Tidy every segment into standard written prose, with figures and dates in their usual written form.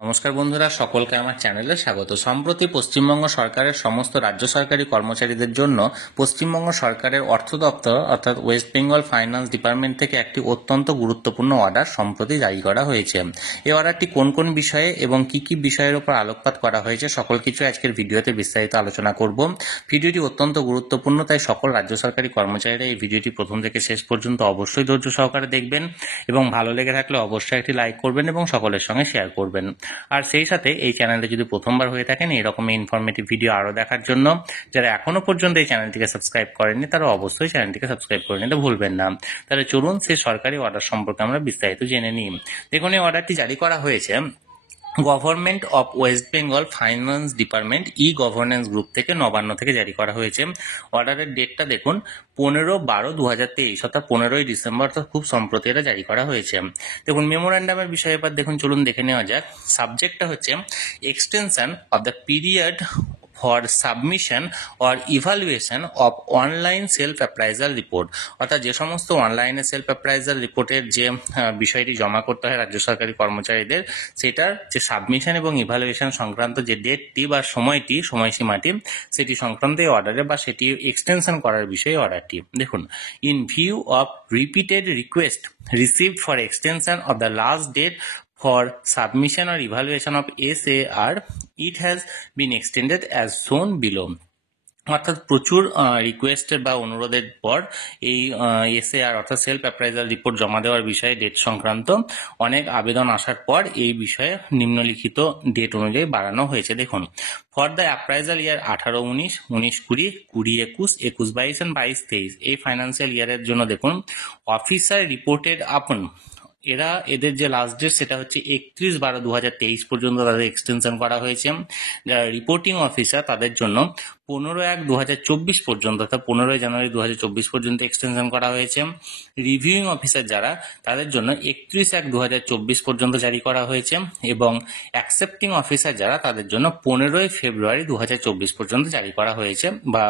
নমস্কার বন্ধুরা, সকলকে আমার চ্যানেলে স্বাগত। সম্প্রতি পশ্চিমবঙ্গ সরকারের সমস্ত রাজ্য সরকারি কর্মচারীদের জন্য পশ্চিমবঙ্গ সরকারের অর্থ দপ্তর অর্থাৎ ওয়েস্ট বেঙ্গল ফাইন্যান্স ডিপার্টমেন্ট থেকে একটি অত্যন্ত গুরুত্বপূর্ণ অর্ডার সম্প্রতি জারি করা হয়েছে। এই অর্ডারটি কোন কোন বিষয়ে এবং কি কি বিষয়ের উপর আলোকপাত করা হয়েছে সকল কিছু আজকের ভিডিওতে বিস্তারিত আলোচনা করব। ভিডিওটি অত্যন্ত গুরুত্বপূর্ণ, তাই সকল রাজ্য সরকারি কর্মচারীরা এই ভিডিওটি প্রথম থেকে শেষ পর্যন্ত অবশ্যই ধৈর্য সহকারে দেখবেন এবং ভালো লেগে থাকলে অবশ্যই একটি লাইক করবেন এবং সকলের সঙ্গে শেয়ার করবেন। আর সেই সাথে এই চ্যানেলে যদি প্রথমবার হয়ে থাকেন এরকম ইনফরমেটিভ ভিডিও আরও দেখার জন্য যারা এখনো পর্যন্ত এই চ্যানেলটিকে সাবস্ক্রাইব করেননি তারা অবশ্যই চ্যানেলটিকে সাবস্ক্রাইব করে নিতে ভুলবেন না। তাহলে চলুন সেই সরকারি অর্ডার সম্পর্কে আমরা বিস্তারিত জেনে নিই। দেখুন, এই অর্ডারটি জারি করা হয়েছে government of West Bengal finance department governance group থেকে, নবান্ন থেকে জারি করা হয়েছে। অর্ডারের ডেটটা দেখুন 15/12/2023 অর্থাৎ 15ই ডিসেম্বর, অর্থাৎ খুব সম্প্রতি এটা জারি করা হয়েছে। দেখুন, মেমোরেন্ডামের বিষয়ে এবার দেখুন, চলুন দেখে নেওয়া যাক। সাবজেক্টটা হচ্ছে extension of the period for submission or evaluation of online self appraisal report, অর্থাৎ যে সমস্ত অনলাইনে সেলফ অ্যাপ্রাইজাল রিপোর্টের যে বিষয়টি জমা করতে হয় রাজ্য সরকারি কর্মচারীদের, সেটার যে সাবমিশন এবং ইভালুয়েশন সংক্রান্ত যে ডেটটি বা সময়সীমাটি সেটি সংক্রান্ত এই অর্ডারে বা সেটি এক্সটেনশন করার বিষয়ে অর্ডারটি। দেখুন, in view of repeated request received for extension of the last date for submission or evaluation of SAR, it has been extended as shown below. অর্থাৎ প্রচুর রিকোয়েস্টের বা অনুরোধের পর এই এসএআর অর্থাৎ সেলফ অ্যাপ্রাইজাল রিপোর্ট জমা দেওয়ার বিষয়ে ডেট সংক্রান্ত অনেক আবেদন আসার পর এই বিষয়ে নিম্নলিখিত ডেট অনুযায়ী বাড়ানো হয়েছে। দেখুন, ফর দ্য অ্যাপ্রাইজাল ইয়ার 18-19, 19-20, 20-21, 21-22 এবং 22-23 এই ফাইন্যান্সিয়াল ইয়ারের জন্য দেখুন, অফিসার রিপোর্টেড আপন এদের যে লাস্ট ডেট সেটা হচ্ছে 31/12/2023 পর্যন্ত তাদের এক্সটেনশন করা হয়েছে। যারা রিপোর্টিং অফিসার তাদের জন্য 15/1/2024 পর্যন্ত অর্থাৎ 15 জানুয়ারি 2024 পর্যন্ত এক্সটেনশন করা হয়েছে। রিভিউইং অফিসার যারা তাদের জন্য 31/1/2024 পর্যন্ত জারি করা হয়েছে এবং অ্যাকসেপ্টিং অফিসার যারা তাদের জন্য 15 ফেব্রুয়ারি 2024 পর্যন্ত জারি করা হয়েছে বা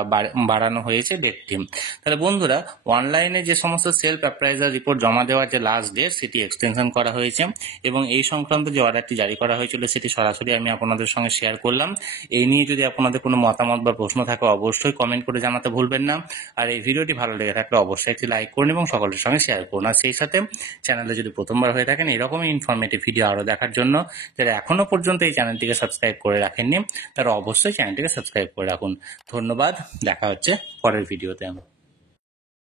বাড়ানো হয়েছে ডেটটি। তাহলে বন্ধুরা, অনলাইনে যে সমস্ত সেলফ অ্যাপ্রাইজাল রিপোর্ট জমা দেওয়ার যে লাস্ট ডেট সেটি এক্সটেনশন করা হয়েছে এবং এই সংক্রান্ত যে অর্ডারটি জারি করা হয়েছিল সেটি সরাসরি আমি আপনাদের সঙ্গে শেয়ার করলাম। এই নিয়ে যদি আপনাদের কোনো মতামত বা প্রশ্ন থাকে অবশ্যই কমেন্ট করে জানাতে ভুলবেন না। আর এই ভিডিওটি ভালো লেগে থাকলে অবশ্যই একটি লাইক করুন এবং সকলের সঙ্গে শেয়ার করুন। আর সেই সাথে চ্যানেলে যদি প্রথমবার হয়ে থাকেন এরকমই ইনফরমেটিভ ভিডিও আরও দেখার জন্য যারা এখনো পর্যন্ত এই চ্যানেলটিকে সাবস্ক্রাইব করে রাখেননি তারা অবশ্যই চ্যানেলটিকে সাবস্ক্রাইব করে রাখুন। ধন্যবাদ, দেখা হচ্ছে পরের ভিডিওতে।